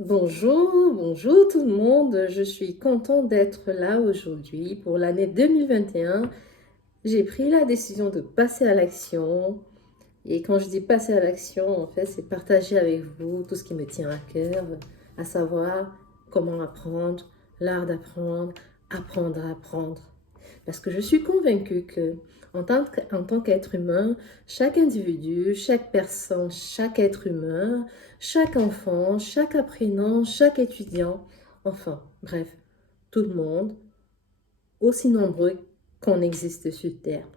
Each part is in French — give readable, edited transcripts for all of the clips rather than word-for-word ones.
Bonjour, bonjour tout le monde. Je suis contente d'être là aujourd'hui pour l'année 2021. J'ai pris la décision de passer à l'action. Et quand je dis passer à l'action, en fait, c'est partager avec vous tout ce qui me tient à cœur, à savoir comment apprendre, l'art d'apprendre, apprendre à apprendre. Parce que je suis convaincue que en tant qu'être humain, chaque individu, chaque personne, chaque être humain, chaque enfant, chaque apprenant, chaque étudiant, enfin, bref, tout le monde, aussi nombreux qu'on existe sur Terre,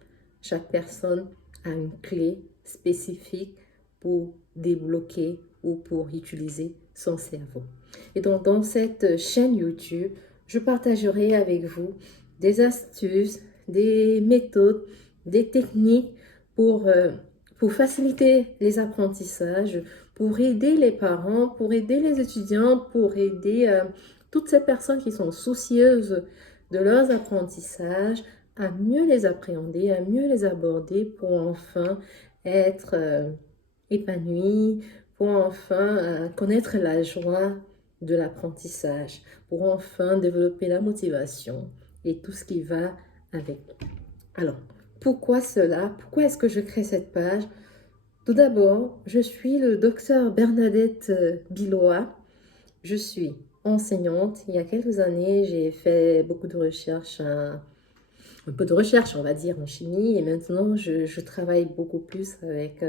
chaque personne a une clé spécifique pour débloquer ou pour utiliser son cerveau. Et donc, dans cette chaîne YouTube, je partagerai avec vous des astuces, des méthodes, des techniques pour, euh, pour faciliter les apprentissages, pour aider les parents, pour aider les étudiants, pour aider toutes ces personnes qui sont soucieuses de leurs apprentissages, à mieux les appréhender, à mieux les aborder pour enfin être épanouis, pour enfin connaître la joie de l'apprentissage, pour enfin développer la motivation et tout ce qui va avec. Alors, pourquoi cela? Pourquoi est-ce que je crée cette page? Tout d'abord, je suis le docteur Bernadette Biloa. Je suis enseignante. Il y a quelques années, j'ai fait beaucoup de recherches, un peu de recherche, on va dire, en chimie. Et maintenant, je travaille beaucoup plus avec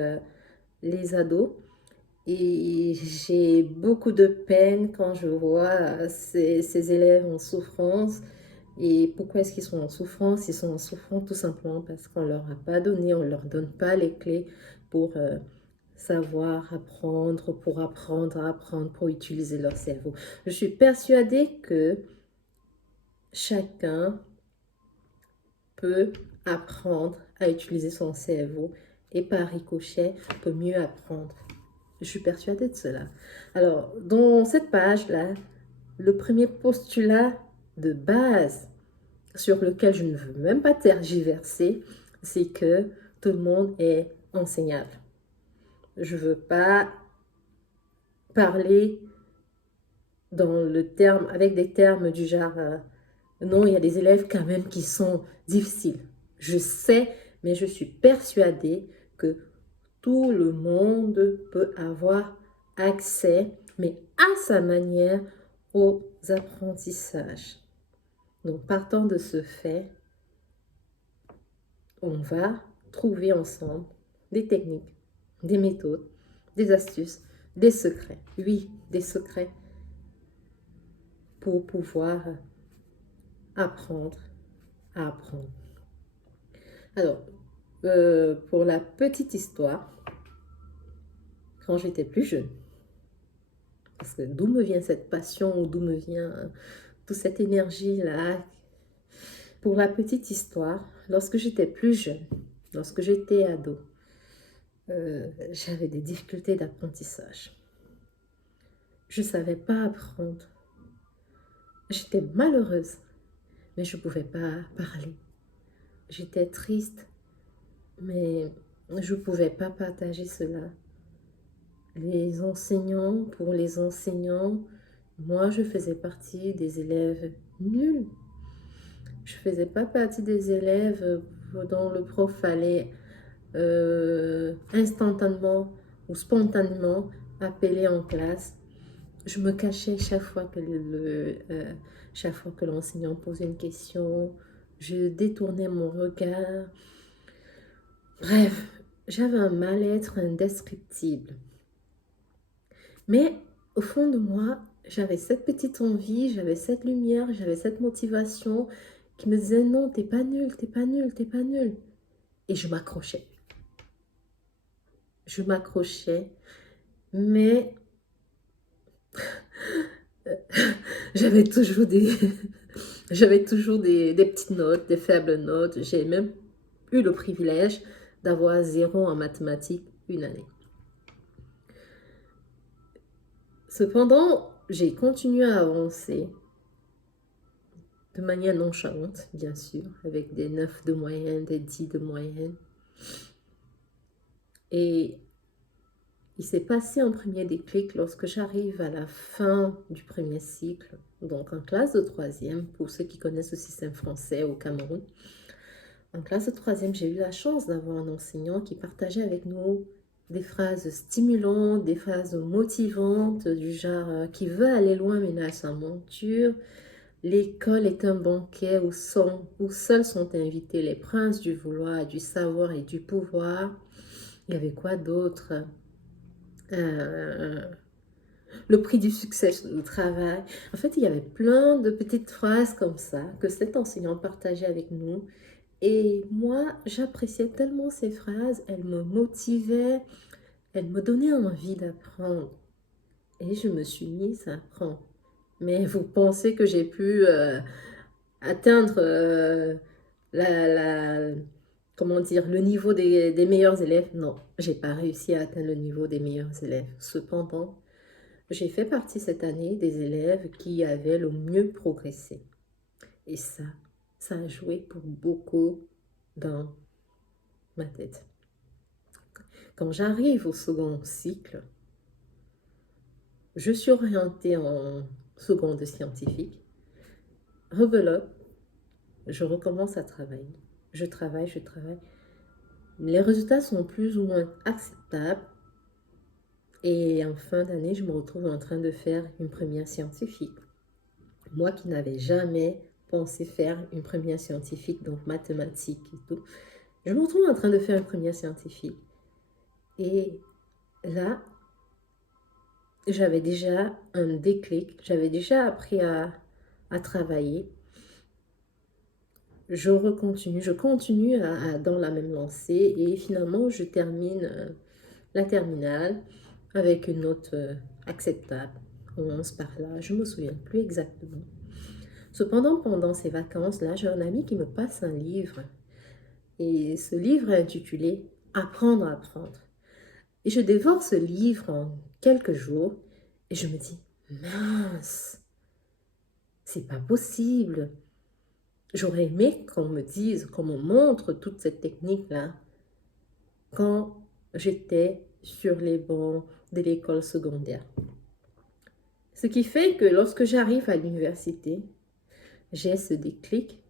les ados. Et j'ai beaucoup de peine quand je vois ces élèves en souffrance. Et pourquoi est-ce qu'ils sont en souffrance? Ils sont en souffrance tout simplement parce qu'on ne leur a pas donné, on ne leur donne pas les clés pour savoir apprendre à apprendre, pour utiliser leur cerveau. Je suis persuadée que chacun peut apprendre à utiliser son cerveau et par ricochet peut mieux apprendre. Je suis persuadée de cela. Alors, dans cette page-là, le premier postulat de base sur lequel je ne veux même pas tergiverser, c'est que tout le monde est enseignable. Je ne veux pas parler dans le terme, avec des termes du genre non, il y a des élèves quand même qui sont difficiles. Je sais, mais je suis persuadée que tout le monde peut avoir accès, mais à sa manière, aux apprentissages. Donc, partant de ce fait, on va trouver ensemble des techniques, des méthodes, des astuces, des secrets. Oui, des secrets pour pouvoir apprendre à apprendre. Alors, pour la petite histoire, quand j'étais plus jeune, parce que d'où me vient cette passion, d'où me vient toute cette énergie-là. Pour la petite histoire, lorsque j'étais plus jeune, lorsque j'étais ado, j'avais des difficultés d'apprentissage. Je ne savais pas apprendre. J'étais malheureuse, mais je ne pouvais pas parler. J'étais triste, mais je ne pouvais pas partager cela. Les enseignants, pour les enseignants, moi, je faisais partie des élèves nuls. Je ne faisais pas partie des élèves dont le prof fallait instantanément ou spontanément appeler en classe. Je me cachais chaque fois que l'enseignant posait une question. Je détournais mon regard. Bref, j'avais un mal-être indescriptible. Mais au fond de moi, j'avais cette petite envie, j'avais cette lumière, j'avais cette motivation qui me disait non, t'es pas nul, t'es pas nul, t'es pas nul. Et je m'accrochais. Je m'accrochais, mais j'avais toujours des, j'avais toujours des petites notes, des faibles notes. J'ai même eu le privilège d'avoir 0 en mathématiques une année. Cependant, j'ai continué à avancer de manière nonchalante, bien sûr, avec des 9 de moyenne, des 10 de moyenne. Et Il s'est passé un premier déclic lorsque j'arrive à la fin du premier cycle, donc en classe de troisième, pour ceux qui connaissent le système français au Cameroun. En classe de troisième, j'ai eu la chance d'avoir un enseignant qui partageait avec nous des phrases stimulantes, des phrases motivantes, du genre qui veut aller loin mais à sa monture. L'école est un banquet où seuls sont invités les princes du vouloir, du savoir et du pouvoir. Il y avait quoi d'autre? Euh, le prix du succès au travail. En fait, il y avait plein de petites phrases comme ça que cet enseignant partageait avec nous. Et moi, j'appréciais tellement ces phrases, elles me motivaient, elles me donnaient envie d'apprendre. Et je me suis mise à apprendre. Mais vous pensez que j'ai pu atteindre la, comment dire, le niveau des meilleurs élèves? Non, j'ai pas réussi à atteindre le niveau des meilleurs élèves. Cependant, j'ai fait partie cette année des élèves qui avaient le mieux progressé. Et ça a joué pour beaucoup dans ma tête. Quand j'arrive au second cycle, je suis orientée en seconde scientifique. Rebelote, je recommence à travailler. Je travaille. Les résultats sont plus ou moins acceptables. Et en fin d'année, je me retrouve en train de faire une première scientifique. Moi qui n'avais jamais pensé faire une première scientifique, donc mathématiques et tout, je me retrouve en train de faire une première scientifique. Et là, j'avais déjà un déclic, j'avais déjà appris à travailler. Je continue dans la même lancée et finalement, je termine la terminale avec une note acceptable, 11 par là, je ne me souviens plus exactement. Cependant, pendant ces vacances-là, j'ai un ami qui me passe un livre. Et ce livre est intitulé Apprendre à apprendre. Et je dévore ce livre en quelques jours et je me dis, mince, c'est pas possible. J'aurais aimé qu'on me dise, qu'on me montre toute cette technique-là quand j'étais sur les bancs de l'école secondaire. Ce qui fait que lorsque j'arrive à l'université, j'ai ce déclic,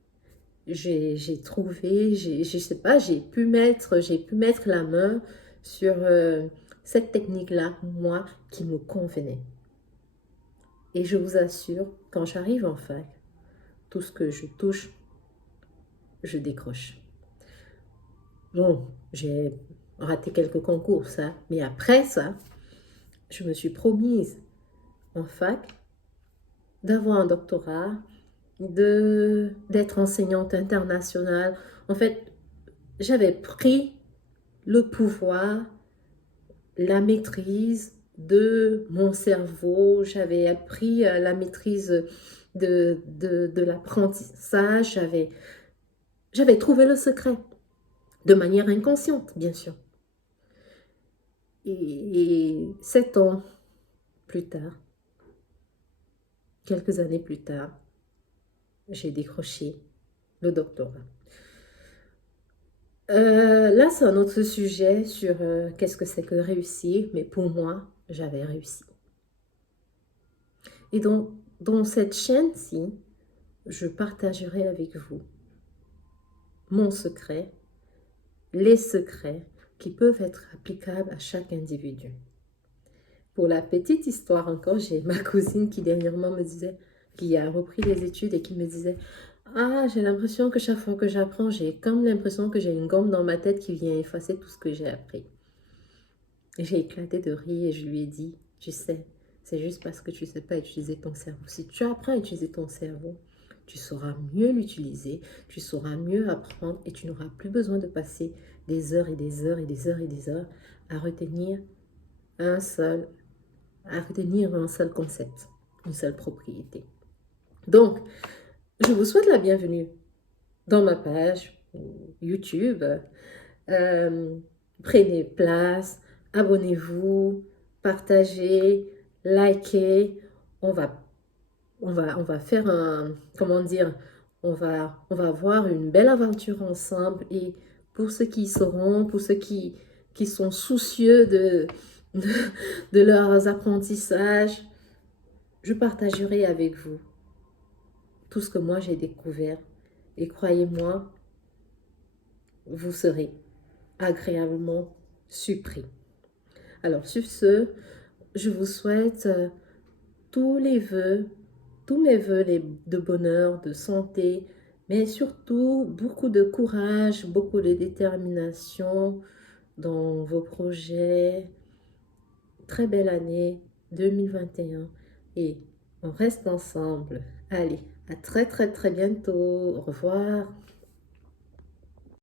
j'ai trouvé, je sais pas, j'ai pu mettre la main sur cette technique-là, moi, qui me convenait. Et je vous assure, quand j'arrive en fac, tout ce que je touche, je décroche. Bon, j'ai raté quelques concours, ça, mais après ça, je me suis promise en fac d'avoir un doctorat, d'être enseignante internationale. En fait, j'avais pris le pouvoir, la maîtrise de mon cerveau, j'avais appris la maîtrise de l'apprentissage, j'avais trouvé le secret, de manière inconsciente, bien sûr. Et 7 ans plus tard, quelques années plus tard, j'ai décroché le doctorat. Là, c'est un autre sujet sur qu'est-ce que c'est que réussir, mais pour moi, j'avais réussi. Et donc, dans cette chaîne-ci, je partagerai avec vous mon secret, les secrets qui peuvent être applicables à chaque individu. Pour la petite histoire encore, j'ai ma cousine qui dernièrement me disait, qui a repris les études et qui me disait, ah, j'ai l'impression que chaque fois que j'apprends, j'ai comme l'impression que j'ai une gomme dans ma tête qui vient effacer tout ce que j'ai appris. Et j'ai éclaté de rire et je lui ai dit, tu sais, c'est juste parce que tu ne sais pas utiliser ton cerveau. Si tu apprends à utiliser ton cerveau, tu sauras mieux l'utiliser, tu sauras mieux apprendre et tu n'auras plus besoin de passer des heures et des heures et des heures et des heures à retenir un seul concept, une seule propriété. Donc, je vous souhaite la bienvenue dans ma page YouTube. Prenez place, abonnez-vous, partagez, likez. On va faire comment dire, on va avoir une belle aventure ensemble. Et pour ceux qui sauront, pour ceux qui sont soucieux de leurs apprentissages. Je partagerai avec vous tout ce que moi j'ai découvert. Et croyez-moi, vous serez agréablement surpris. Alors, sur ce, je vous souhaite tous les vœux, tous mes vœux de bonheur, de santé, mais surtout beaucoup de courage, beaucoup de détermination dans vos projets. Très belle année 2021 et on reste ensemble. Allez, à très très très bientôt. Au revoir.